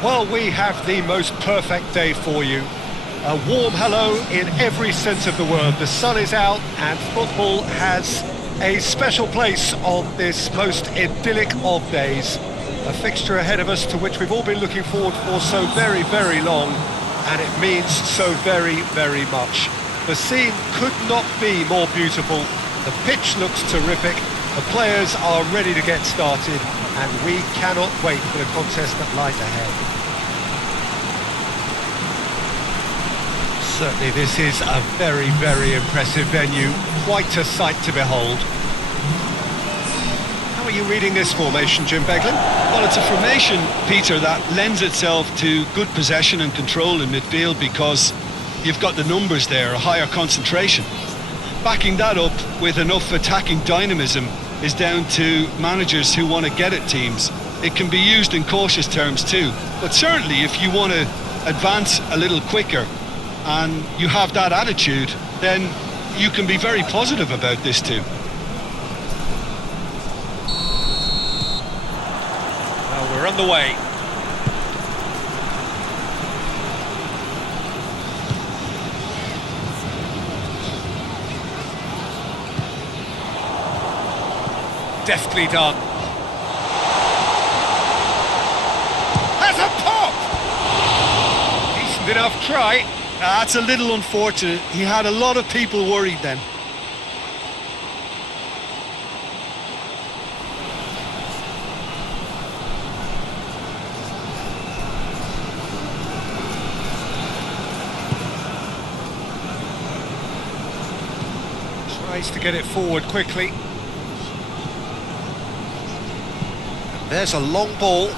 Well, we have the most perfect day for you. A warm hello in every sense of the word. The sun is out and football has a special place on this most idyllic of days. A fixture ahead of us to which we've all been looking forward for so very, very long, and it means so very, very much. The scene could not be more beautiful. The pitch looks terrific. The players are ready to get started, and we cannot wait for the contest that lies ahead. Certainly this is a very, very impressive venue. Quite a sight to behold. How are you reading this formation, Jim Beglin? Well, it's a formation, Peter, that lends itself to good possession and control in midfield because you've got the numbers there, a higher concentration. Backing that up with enough attacking dynamism is down to managers who want to get at teams. It can be used in cautious terms too, but certainly if you want to advance a little quicker and you have that attitude, then you can be very positive about this too. Well, we're on the way. Deftly done. Has a pop! Decent enough try. That's a little unfortunate. He had a lot of people worried then. Tries to get it forward quickly. There's a long ball.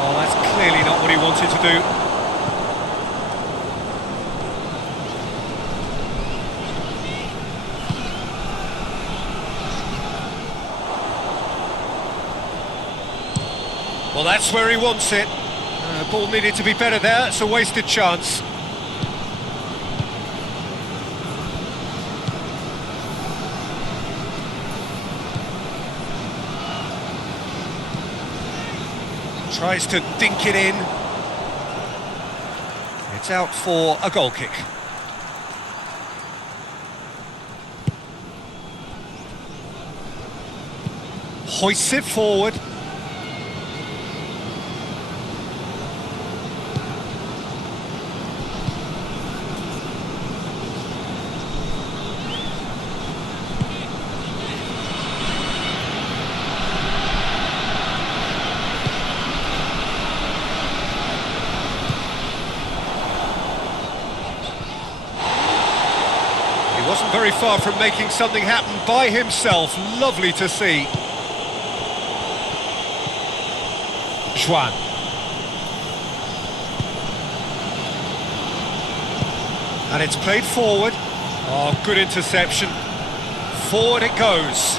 Oh, that's clearly not what he wanted to do. Well, that's where he wants it. Ball needed to be better there. It's a wasted chance. Tries to dink it in. It's out for a goal kick. Hoists it forward. Wasn't very far from making something happen by himself. Lovely to see. Juan. And it's played forward. Oh, good interception. Forward it goes.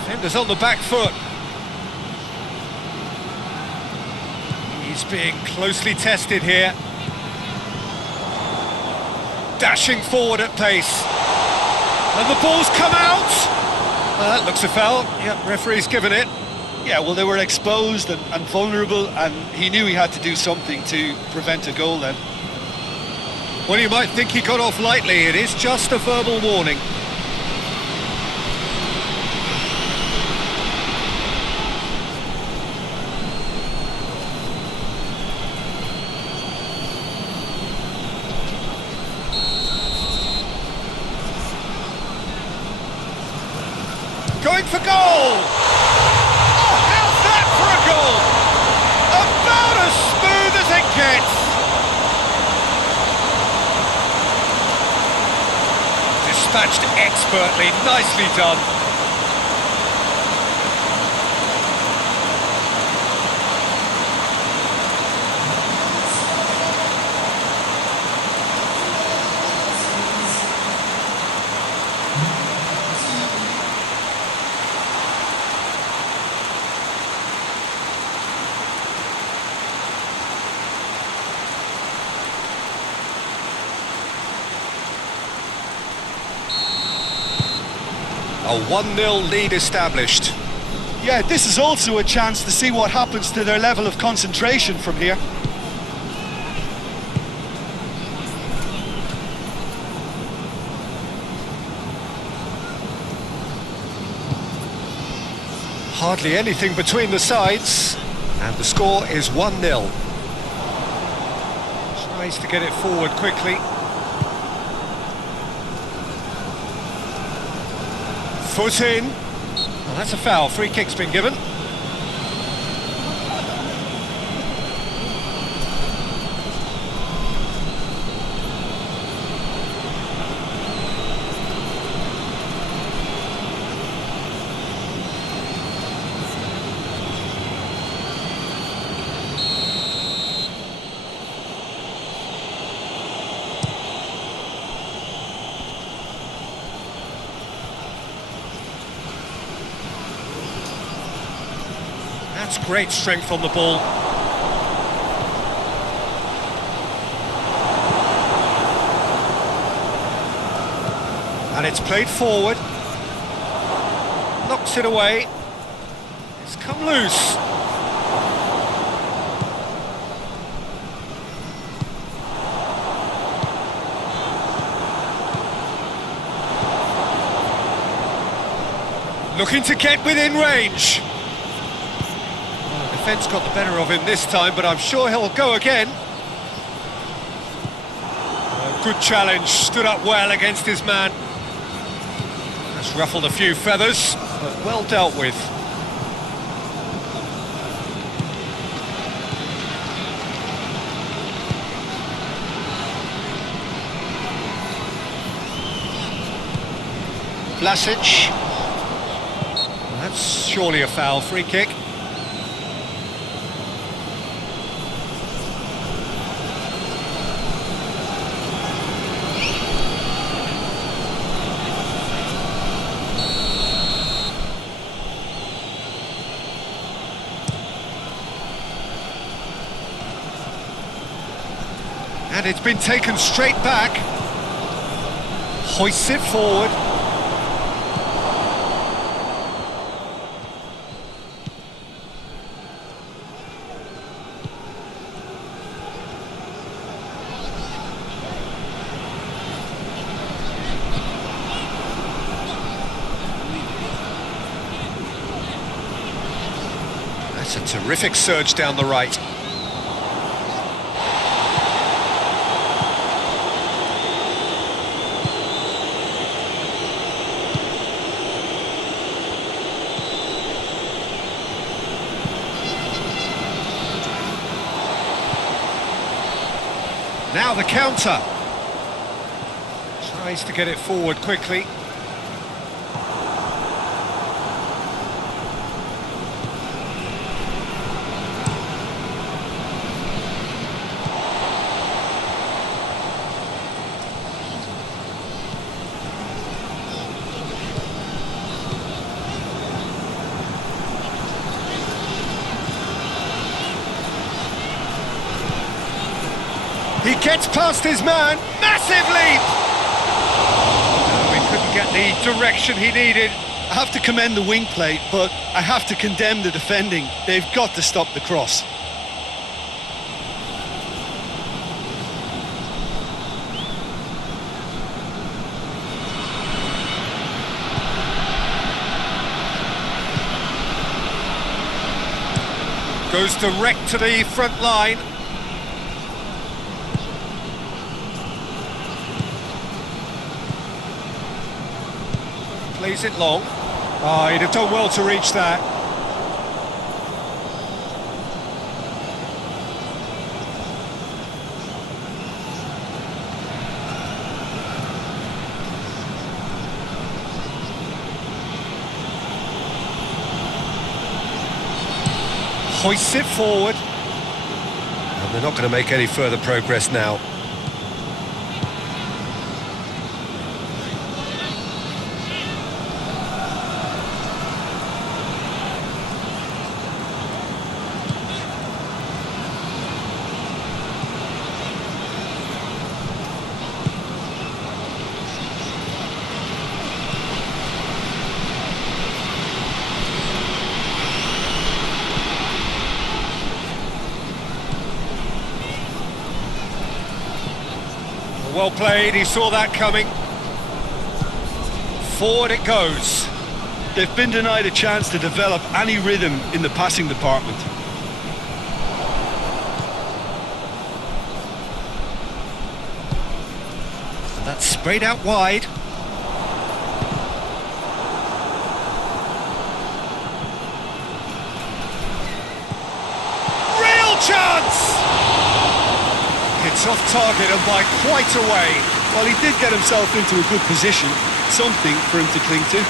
Defenders on the back foot. He's being closely tested here. Dashing forward at pace. And the ball's come out! That looks a foul. Yep, referee's given it. Yeah, well, they were exposed and vulnerable, and he knew he had to do something to prevent a goal then. Well, you might think he got off lightly. It is just a verbal warning. Going for goal! Oh, how's that for a goal? About as smooth as it gets. Dispatched expertly, nicely done. A 1-0 lead established. Yeah, this is also a chance to see what happens to their level of concentration from here. Hardly anything between the sides, and the score is 1-0. Tries to get it forward quickly. Foot in. Well, that's a foul. Free kick's been given. That's great strength on the ball. And it's played forward. Knocks it away. It's come loose. Looking to get within range. Defence got the better of him this time, but I'm sure he'll go again. Good challenge, stood up well against his man. That's ruffled a few feathers, but well dealt with. Vlasic. That's surely a foul, free kick. And it's been taken straight back. Hoists it forward. That's a terrific surge down the right. Now the counter. Tries to get it forward quickly. He gets past his man, massive leap! No, he couldn't get the direction he needed. I have to commend the wing play, but I have to condemn the defending. They've got to stop the cross. Goes direct to the front line. Plays it long. Oh, he'd have done well to reach that. Hoists it forward. And they're not going to make any further progress now. Well played, he saw that coming. Forward it goes. They've been denied a chance to develop any rhythm in the passing department. That's sprayed out wide. Real chance! It's off target and by quite a way. Well, he did get himself into a good position, something for him to cling to.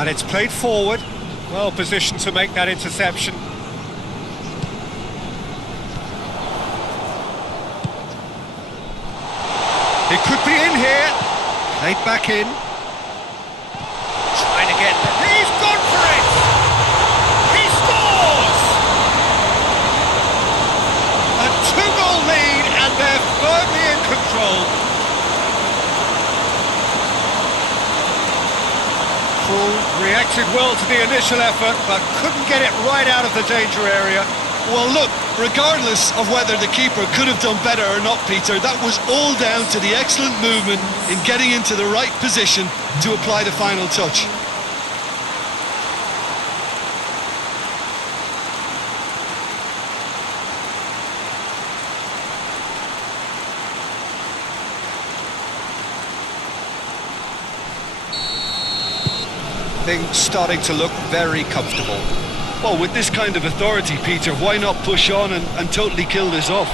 And it's played forward, well positioned to make that interception. It could be in here. Played back in. Trying to get there. He's gone for it! He scores! A two-goal lead and they're firmly in control. Reacted well to the initial effort, but couldn't get it right out of the danger area. Well, look, regardless of whether the keeper could have done better or not, Peter, that was all down to the excellent movement in getting into the right position to apply the final touch. Things starting to look very comfortable. Well, with this kind of authority, Peter, why not push on and totally kill this off?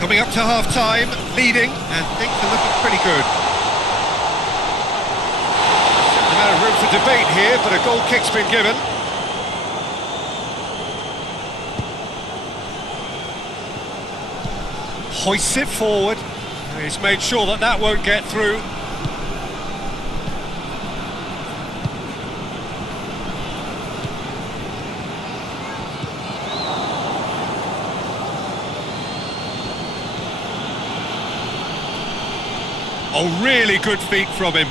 Coming up to half-time, leading, and things are looking pretty good. No amount of room for debate here, but a goal kick's been given. Hoists it forward. He's made sure that that won't get through. Oh, really good feet from him.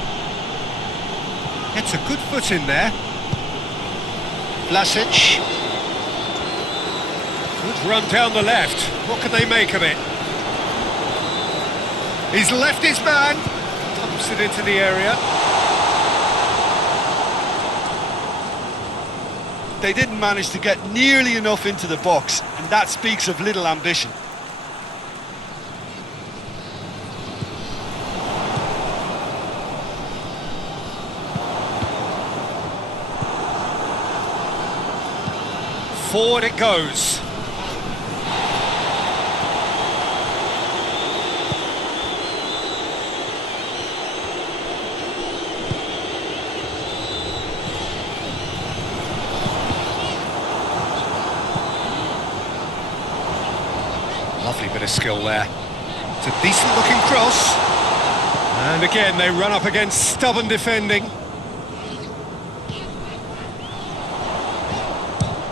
Gets a good foot in there. Vlasic. Good run down the left. What can they make of it? He's left his man. Pumps it into the area. They didn't manage to get nearly enough into the box, and that speaks of little ambition. Forward it goes. Lovely bit of skill there. It's a decent looking cross. And again, they run up against stubborn defending.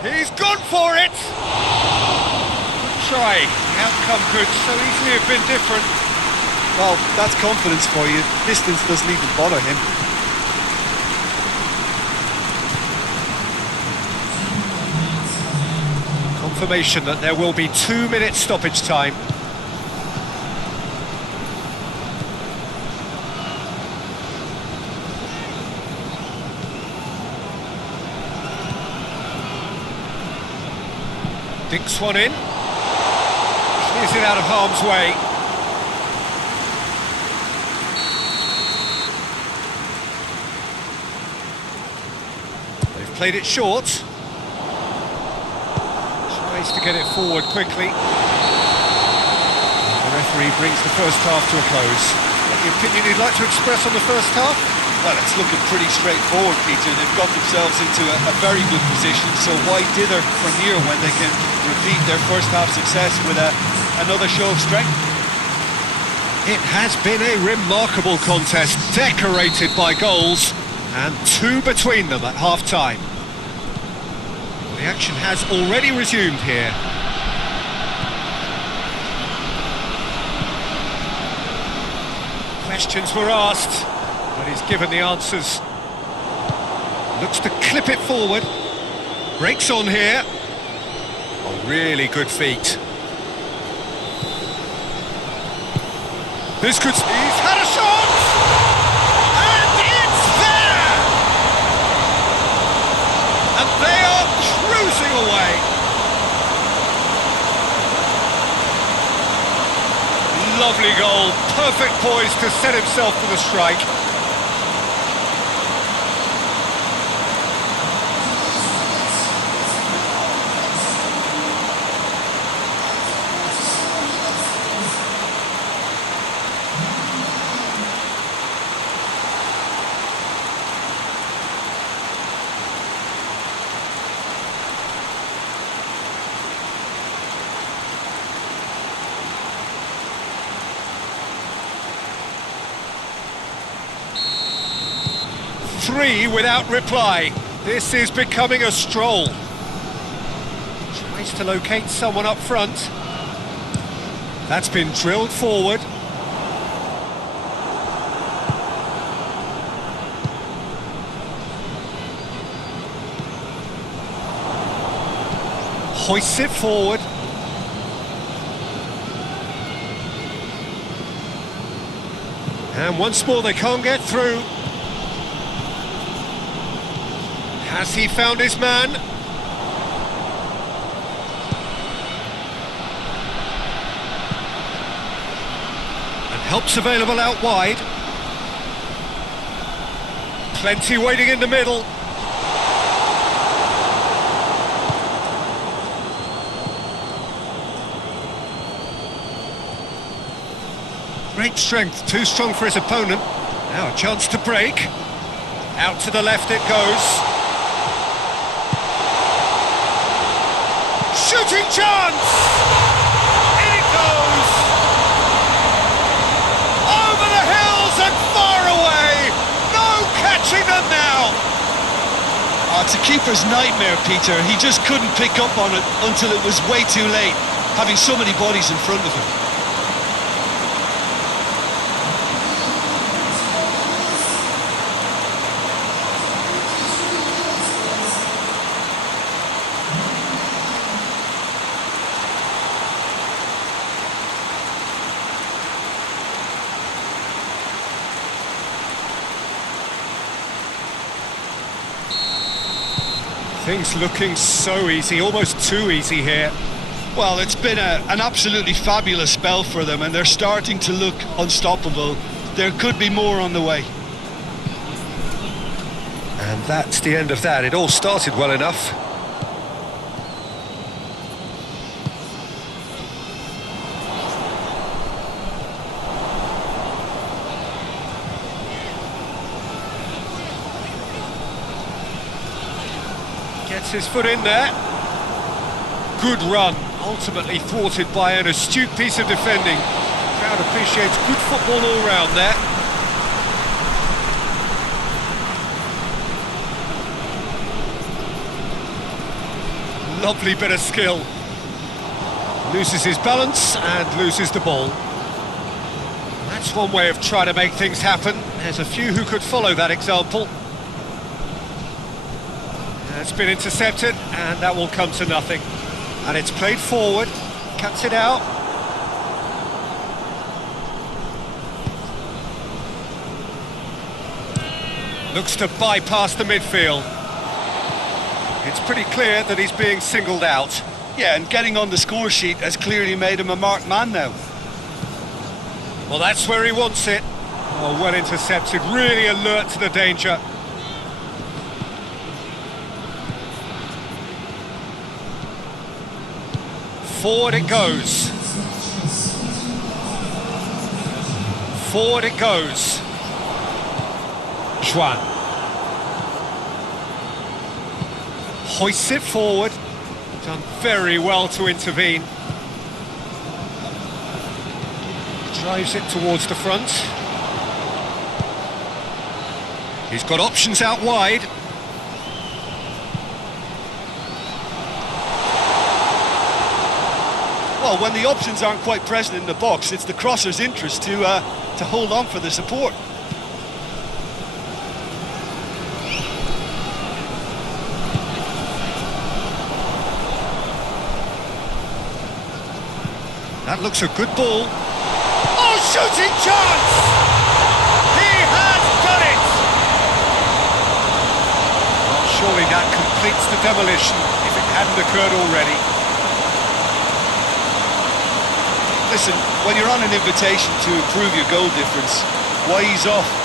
He's gone for it! Good try. The outcome could so easily have been different. Well, that's confidence for you. Distance doesn't even bother him. Confirmation that there will be 2-minute stoppage time. Dinks one in. Clears it out of harm's way. They've played it short. Tries to get it forward quickly. The referee brings the first half to a close. Any opinion you'd like to express on the first half? Well, it's looking pretty straightforward, Peter. They've got themselves into a very good position, so why dither from here when they can repeat their first half success with another show of strength? It has been a remarkable contest, decorated by goals, and 2 between them at half-time. The action has already resumed here. Questions were asked, but he's given the answers. Looks to clip it forward. Breaks on here. Oh, really good feet. This could... He's had a shot! And it's there! And they are cruising away. Lovely goal. Perfect poise to set himself for the strike. Three without reply. This is becoming a stroll. Tries to locate someone up front. That's been drilled forward. Hoists it forward. And once more they can't get through. Has he found his man? And help's available out wide. Plenty waiting in the middle. Great strength, too strong for his opponent. Now a chance to break. Out to the left it goes. Shooting chance! In it goes! Over the hills and far away! No catching them now! Oh, it's a keeper's nightmare, Peter. He just couldn't pick up on it until it was way too late, having so many bodies in front of him. Things looking so easy, almost too easy here. Well, it's been an absolutely fabulous spell for them, and they're starting to look unstoppable. There could be more on the way. And that's the end of that. It all started well enough. Gets his foot in there. Good run, ultimately thwarted by an astute piece of defending. The crowd appreciates good football all round there. Lovely bit of skill. Loses his balance and loses the ball. That's one way of trying to make things happen. There's a few who could follow that example. It's been intercepted, and that will come to nothing. And it's played forward, cuts it out. Looks to bypass the midfield. It's pretty clear that he's being singled out. Yeah, and getting on the score sheet has clearly made him a marked man now. Well, that's where he wants it. Oh, well intercepted, really alert to the danger. Forward it goes. Forward it goes. Juan. Hoists it forward. Done very well to intervene. Drives it towards the front. He's got options out wide. Well, when the options aren't quite present in the box, it's the crosser's interest to to hold on for the support. That looks a good ball. Oh, shooting chance! He has done it! Well, surely that completes the demolition if it hadn't occurred already. Listen, when you're on an invitation to improve your goal difference, why ease off?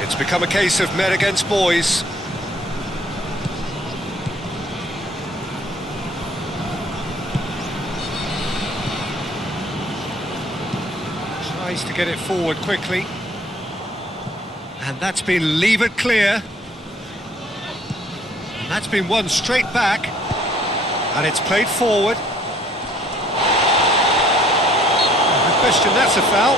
It's become a case of men against boys. Tries to get it forward quickly. And that's been levered clear. And that's been won straight back. And it's played forward. No question, that's a foul.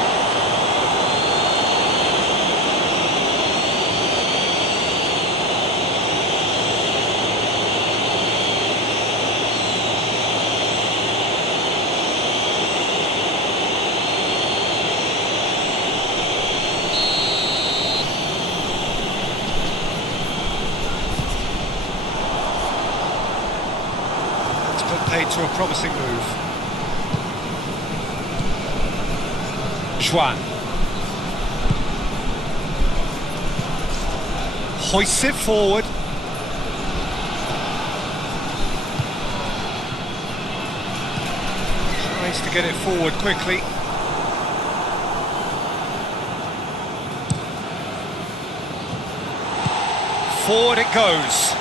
Paid to a promising move. Juan hoists it forward. Tries to get it forward quickly. Forward it goes.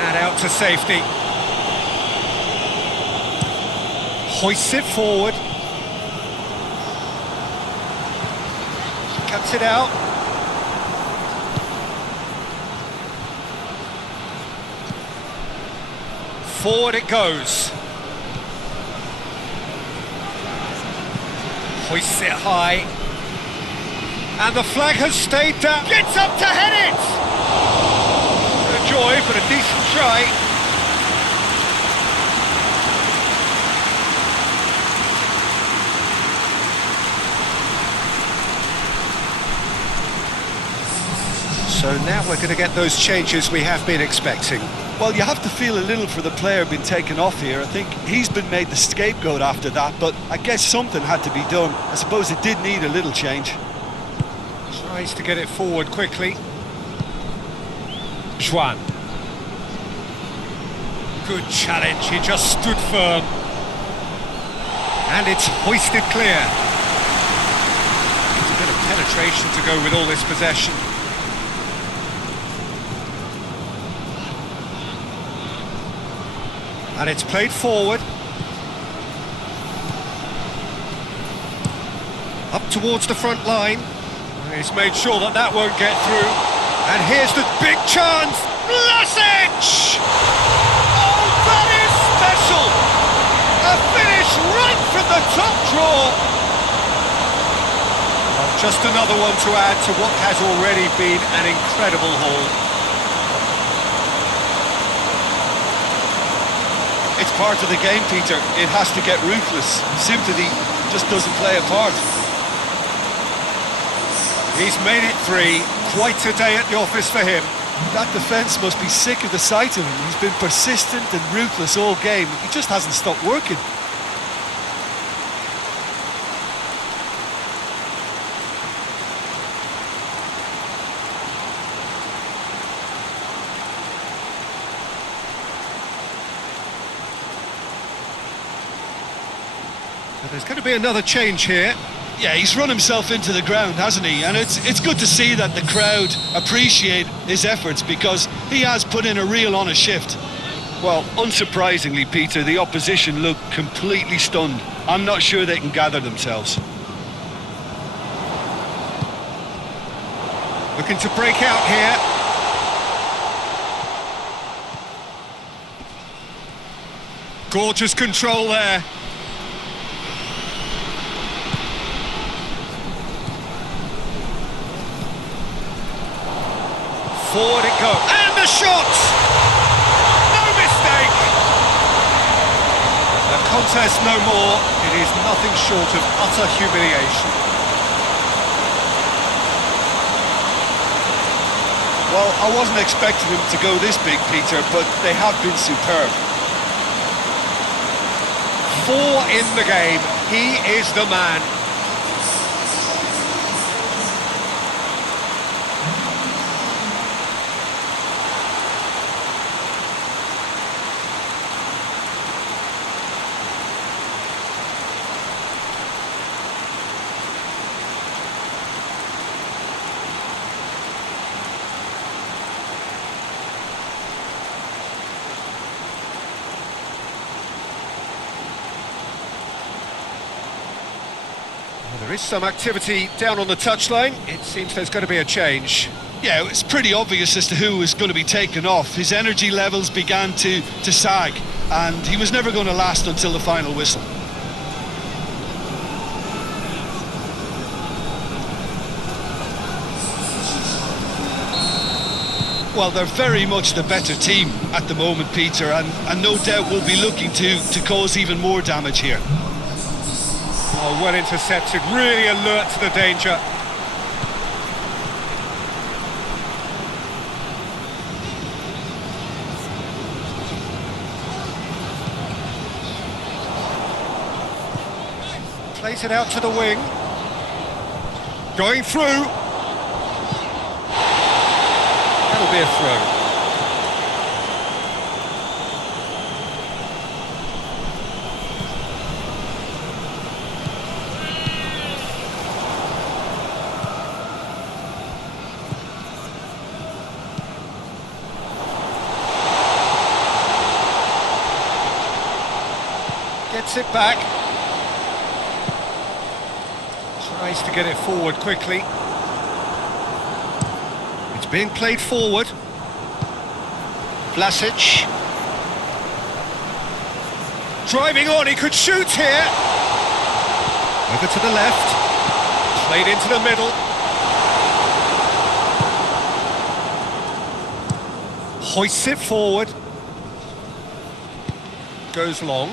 And out to safety. Hoists it forward. Cuts it out. Forward it goes. Hoists it high. And the flag has stayed down. Gets up to head it! A joy, but a decent try. So now we're going to get those changes we have been expecting. Well, you have to feel a little for the player being taken off here. I think he's been made the scapegoat after that, but I guess something had to be done. I suppose it did need a little change. Tries to get it forward quickly. Juan. Good challenge, he just stood firm. And it's hoisted clear. There's a bit of penetration to go with all this possession. And it's played forward. Up towards the front line. He's made sure that that won't get through. And here's the big chance. Vlasic! Oh, that is special! A finish right from the top draw. Well, just another one to add to what has already been an incredible haul. It's part of the game, Peter. It has to get ruthless. Sympathy just doesn't play a part. He's made it 3. Quite a day at the office for him. That defence must be sick of the sight of him. He's been persistent and ruthless all game. He just hasn't stopped working. There's going to be another change here. Yeah, he's run himself into the ground, hasn't he? And it's good to see that the crowd appreciate his efforts because he has put in a real honest shift. Well, unsurprisingly, Peter, the opposition look completely stunned. I'm not sure they can gather themselves. Looking to break out here. Gorgeous control there. Forward it goes. And the shot! No mistake! The contest no more. It is nothing short of utter humiliation. Well, I wasn't expecting him to go this big, Peter, but they have been superb. 4 in the game. He is the man. There is some activity down on the touchline. It seems there's going to be a change. Yeah, it's pretty obvious as to who was going to be taken off. His energy levels began to sag, and he was never going to last until the final whistle. Well, they're very much the better team at the moment, Peter, and no doubt will be looking to cause even more damage here. Oh, well intercepted, really alert to the danger. Plays it out to the wing. Going through. That'll be a throw. Gets it back. Tries to get it forward quickly. It's being played forward. Vlasic. Driving on, he could shoot here. Over to the left. Played into the middle. Hoists it forward. Goes long.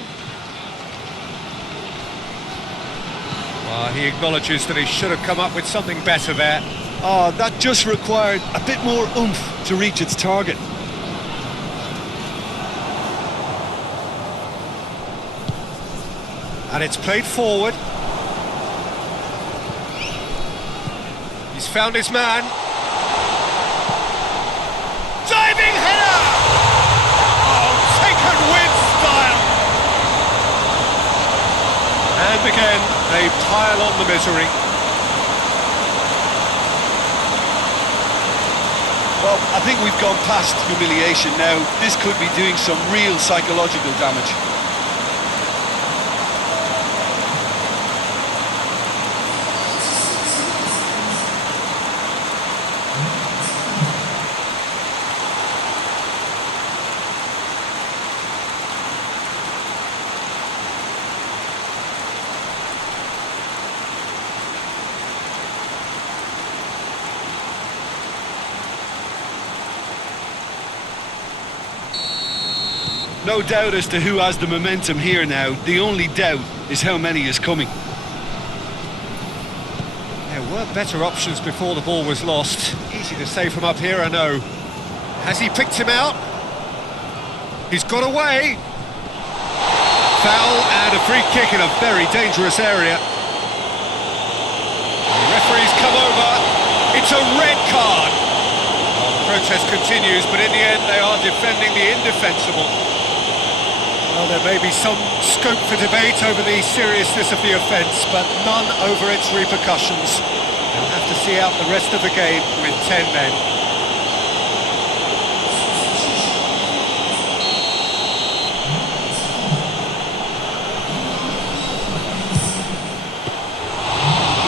He acknowledges that he should have come up with something better there. Oh, that just required a bit more oomph to reach its target. And it's played forward. He's found his man. Diving header! Oh, taken with style! And again, they pile on the misery. Well, I think we've gone past humiliation now. This could be doing some real psychological damage. No doubt as to who has the momentum here now. The only doubt is how many is coming. There were better options before the ball was lost. Easy to say from up here, I know. Has he picked him out? He's got away. Foul and a free kick in a very dangerous area. The referee's come over. It's a red card. Well, the protest continues, but in the end they are defending the indefensible. Well, there may be some scope for debate over the seriousness of the offence, but none over its repercussions. They'll have to see out the rest of the game with 10 men.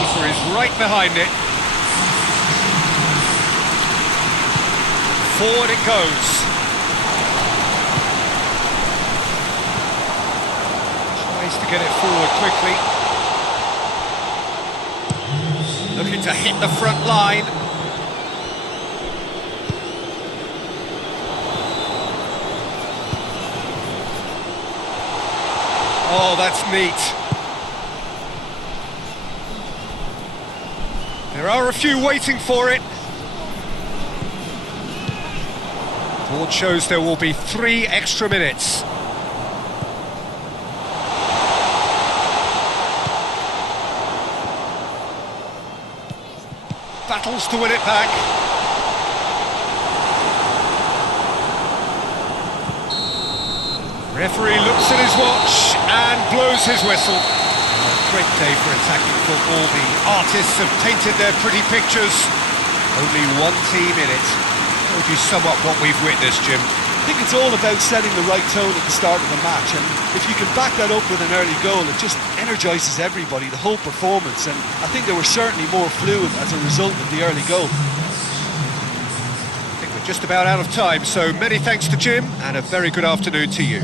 Keeper is right behind it. Forward it goes. Needs to get it forward quickly. Looking to hit the front line. Oh, that's neat. There are a few waiting for it. Board shows there will be 3 extra minutes. Battles to win it back. Referee looks at his watch and blows his whistle. A great day for attacking football. The artists have painted their pretty pictures. Only one team in it. How would you sum up what we've witnessed, Jim? I think it's all about setting the right tone at the start of the match, and if you can back that up with an early goal, it just energises everybody, the whole performance, and I think they were certainly more fluid as a result of the early goal. I think we're just about out of time, so many thanks to Jim, and a very good afternoon to you.